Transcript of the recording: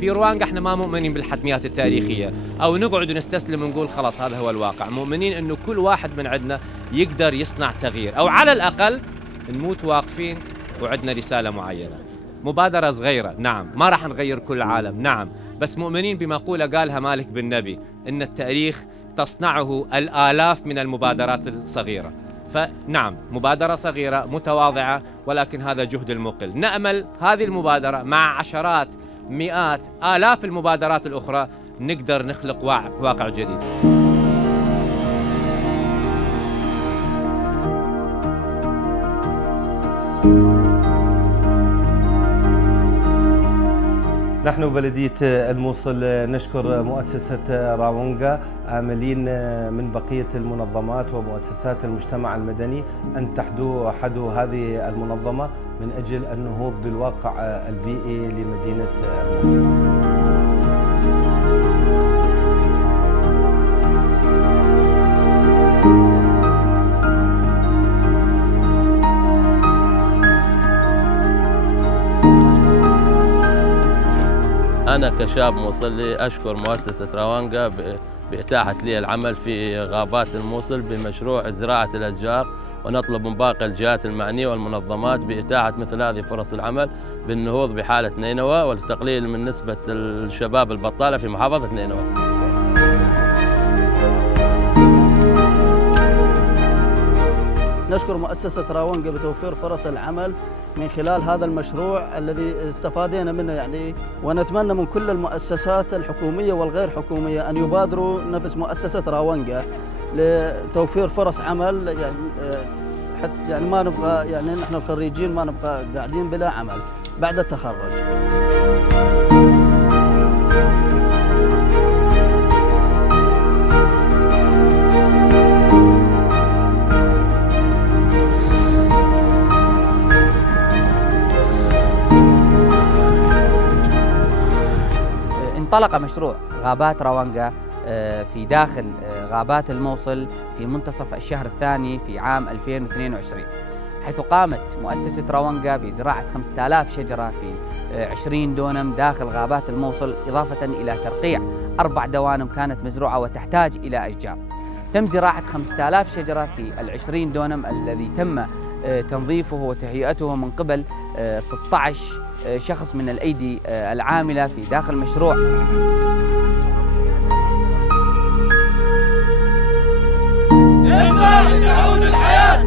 في رواندا احنا ما مؤمنين بالحتميات التاريخية أو نقعد ونستسلم ونقول خلاص هذا هو الواقع. مؤمنين أنه كل واحد من عندنا يقدر يصنع تغيير، أو على الأقل نموت واقفين وعندنا رسالة معينة. مبادرة صغيرة نعم، ما راح نغير كل العالم نعم، بس مؤمنين بمقولة قالها مالك بن نبي إن التاريخ تصنعه الآلاف من المبادرات الصغيرة. فنعم مبادرة صغيرة متواضعة، ولكن هذا جهد المقل. نأمل هذه المبادرة مع عشرات مئات آلاف المبادرات الأخرى نقدر نخلق واقع جديد. نحن بلدية الموصل نشكر مؤسسة راونغا، آملين من بقية المنظمات ومؤسسات المجتمع المدني أن تحدوا هذه المنظمة من أجل النهوض بالواقع البيئي لمدينة الموصل. أنا كشاب موصلي أشكر مؤسسة راونغا بإتاحة لي العمل في غابات الموصل بمشروع زراعة الأشجار، ونطلب من باقي الجهات المعنية والمنظمات بإتاحة مثل هذه فرص العمل بالنهوض بحالة نينوى والتقليل من نسبة الشباب البطالة في محافظة نينوى. نشكر مؤسسة راونغا بتوفير فرص العمل من خلال هذا المشروع الذي استفادنا منه يعني، ونتمنى من كل المؤسسات الحكومية والغير حكومية أن يبادروا نفس مؤسسة راونغا لتوفير فرص عمل، يعني ما نبغى يعني نحن الخريجين ما نبغى قاعدين بلا عمل بعد التخرج. انطلق مشروع غابات راونغا في داخل غابات الموصل في منتصف الشهر الثاني في عام 2022، حيث قامت مؤسسة راونغا بزراعة 5000 شجرة في 20 دونم داخل غابات الموصل، إضافة إلى ترقيع 4 دوانم كانت مزروعة وتحتاج إلى أشجار. تم زراعة 5000 شجرة في 20 دونم الذي تم تنظيفه وتهيئته من قبل 16 شخص من الأيدي العاملة في داخل المشروع. يسعى لتعود الحياة.